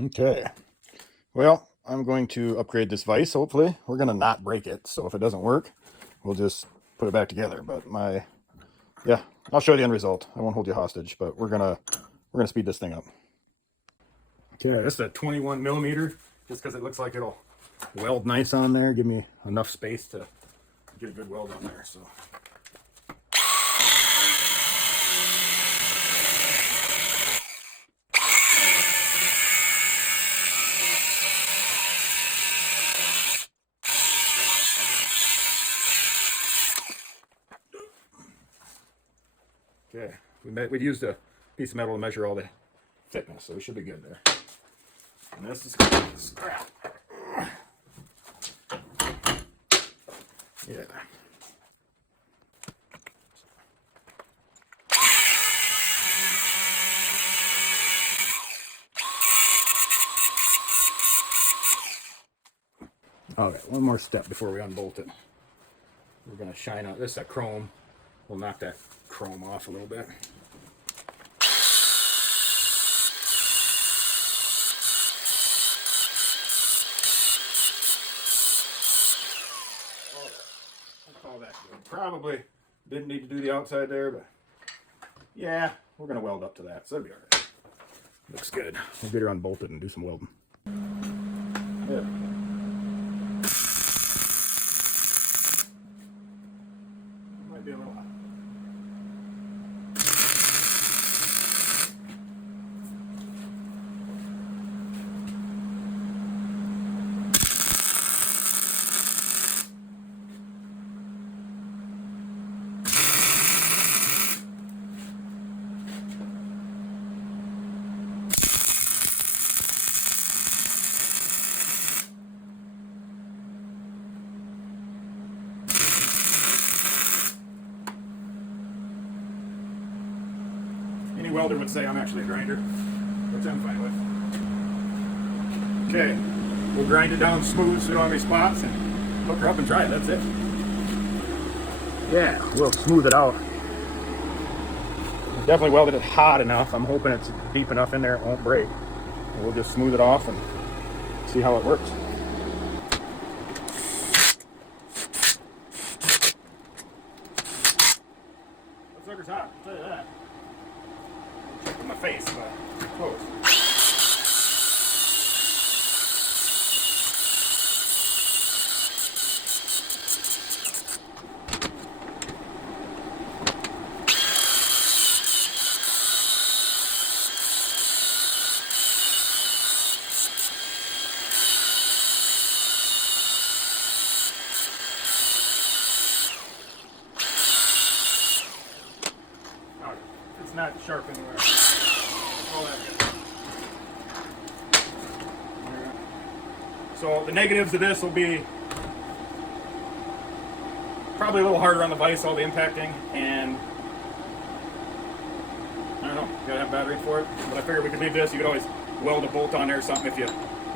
Okay. Well, I'm going to upgrade this vise, hopefully. We're going to not break it, so if it doesn't work, we'll just put it back together. But yeah, I'll show you the end result. I won't hold you hostage, but we're gonna speed this thing up. Okay, this is a 21 millimeter, just because it looks like it'll weld nice on there, give me enough space to get a good weld on there. So. Okay, we used a piece of metal to measure all the thickness, so we should be good there. And this is scrap. Yeah. Okay, one more step before we unbolt it. We're going to shine out. This is a chrome. We'll knock that chrome off a little bit. I'll call that good. Probably didn't need to do the outside there, but yeah, we're going to weld up to that, so it'll be all right. Looks good. We'll get her unbolted and do some welding. Yeah. Might be a little hot. Any welder would say I'm actually a grinder, which I'm fine with. Okay, we'll grind it down smooth so we don't have any spots and hook her up and try it. That's it. Yeah, we'll smooth it out. Definitely welded it hot enough. I'm hoping it's deep enough in there it won't break. And we'll just smooth it off and see how it works. That sucker's hot, I'll tell you that. Check with my face, but close. It's not sharp anywhere. All that good. So the negatives of this will be probably a little harder on the vise, all the impacting, and I don't know, you gotta have a battery for it. But I figured we could leave this. You could always weld a bolt on there or something if you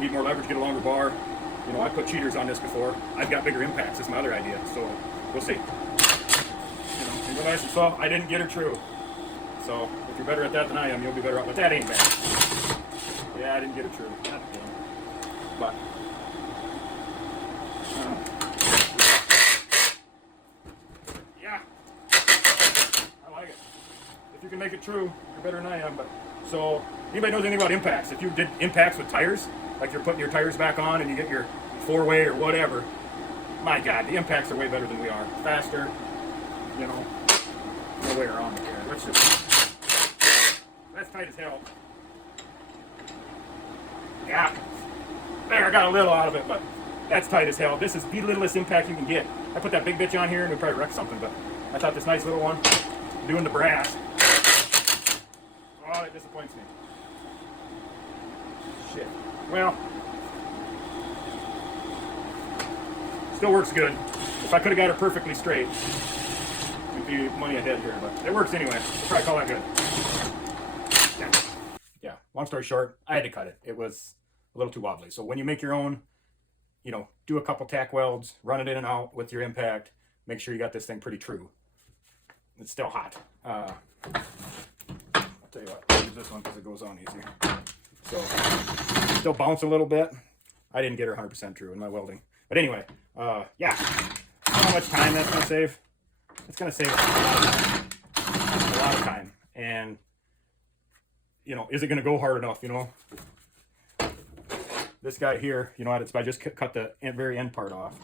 need more leverage, get a longer bar. You know, I put cheaters on this before. I've got bigger impacts. That's my other idea. So we'll see. You know, nice and soft. I didn't get her true. So if you're better at that than I am, you'll be better at. But that ain't bad. Yeah, I didn't get it true. Not the game. But yeah, I like it. If you can make it true, you're better than I am. But so anybody knows anything about impacts? If you did impacts with tires, like you're putting your tires back on and you get your 4-way or whatever, my God, the impacts are way better than we are. Faster, you know, no way around it here. Let's just. That's tight as hell. Yeah. There, I got a little out of it, but that's tight as hell. This is the littlest impact you can get. I put that big bitch on here and it would probably wreck something, but I thought this nice little one, doing the brass. Oh, it disappoints me. Shit. Well, still works good. If I could have got her perfectly straight, we'd be money ahead here, but it works anyway. We'll probably call that good. Yeah, long story short, I had to cut it. It was a little too wobbly. So when you make your own, you know, do a couple tack welds, run it in and out with your impact, make sure you got this thing pretty true. It's still hot. I'll tell you what, I'll use this one because it goes on easier. So still bounce a little bit. I didn't get her 100% true in my welding. But anyway, yeah. I don't know how much time that's going to save. It's going to save a lot of time. And, you know, is it going to go hard enough, you know? This guy here, you know, I just cut the very end part off.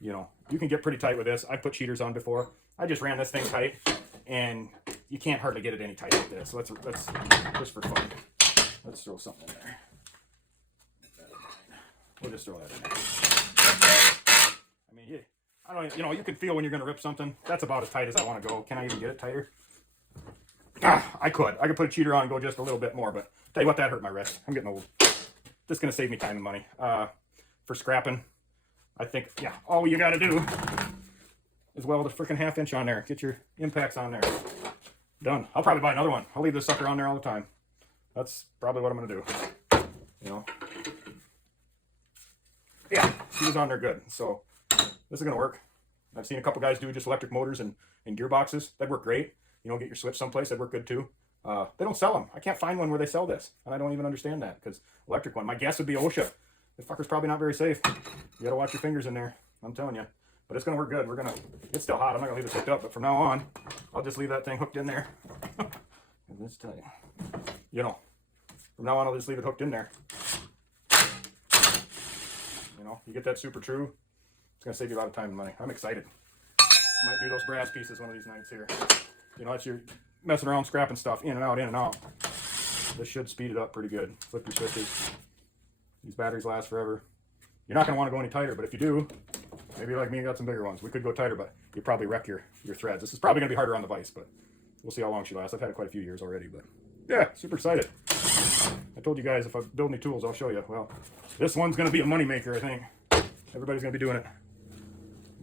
You know, you can get pretty tight with this. I've put cheaters on before. I just ran this thing tight, and you can't hardly get it any tight like this. So let's just for fun, let's throw something in there. We'll just throw that in there. I mean, I don't, you know, you can feel when you're going to rip something. That's about as tight as I want to go. Can I even get it tighter? I could put a cheater on and go just a little bit more, but tell you what, that hurt my wrist. I'm getting old. This is going to save me time and money. For scrapping, I think, yeah, all you got to do is weld a freaking 1/2 inch on there. Get your impacts on there. Done. I'll probably buy another one. I'll leave this sucker on there all the time. That's probably what I'm going to do. You know? Yeah, she was on there good. So this is going to work. I've seen a couple guys do just electric motors and gearboxes. That'd work great. You know, get your switch someplace. That'd work good too. They don't sell them. I can't find one where they sell this. And I don't even understand that, because electric one. My guess would be OSHA. This fucker's probably not very safe. You got to watch your fingers in there. I'm telling you. But it's going to work good. It's still hot. I'm not going to leave this hooked up. But from now on, I'll just leave that thing hooked in there. Let's tell you. You know, from now on, I'll just leave it hooked in there. You know, you get that super true. It's going to save you a lot of time and money. I'm excited. I might do those brass pieces one of these nights here. You know, that's your messing around, scrapping stuff, in and out, in and out. This should speed it up pretty good. Flip your switches. These batteries last forever. You're not going to want to go any tighter, but if you do, maybe you're like me, you got some bigger ones. We could go tighter, but you probably wreck your threads. This is probably going to be harder on the vise, but we'll see how long she lasts. I've had it quite a few years already, but yeah, super excited. I told you guys if I build any tools, I'll show you. Well, this one's going to be a moneymaker, I think. Everybody's going to be doing it.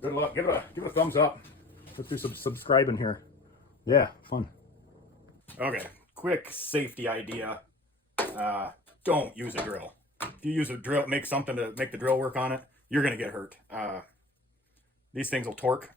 Good luck. Give it a thumbs up. Let's do some subscribing here. Yeah, fun. Okay, quick safety idea. Don't use a drill. If you use a drill, make something to make the drill work on it, you're going to get hurt. These things will torque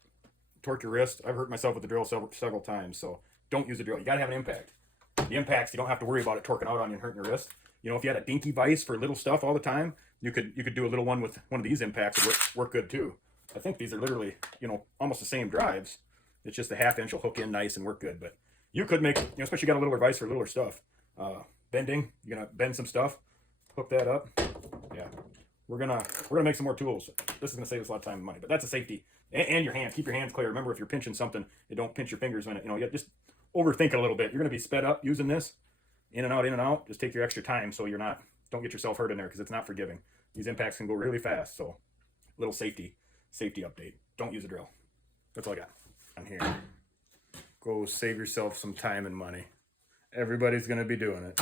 your wrist. I've hurt myself with the drill several times, so don't use a drill. You got to have an impact. The impacts, you don't have to worry about it torquing out on you and hurting your wrist. You know, if you had a dinky vise for little stuff all the time, you could do a little one with one of these impacts. It would work good too. I think these are literally, you know, almost the same drives. It's just a 1/2 inch will hook in nice and work good. But you could make, you know, especially you got a littler vise for littler stuff. Bending, you're gonna bend some stuff, hook that up. Yeah, we're gonna make some more tools. This is gonna save us a lot of time and money. But that's a safety, and your hands. Keep your hands clear. Remember, if you're pinching something, you don't pinch your fingers in it. You know, you just overthink it a little bit. You're gonna be sped up using this, in and out, in and out. Just take your extra time so don't get yourself hurt in there, because it's not forgiving. These impacts can go really fast. So, little safety update. Don't use a drill. That's all I got on here. Go save yourself some time and money. Everybody's gonna be doing it.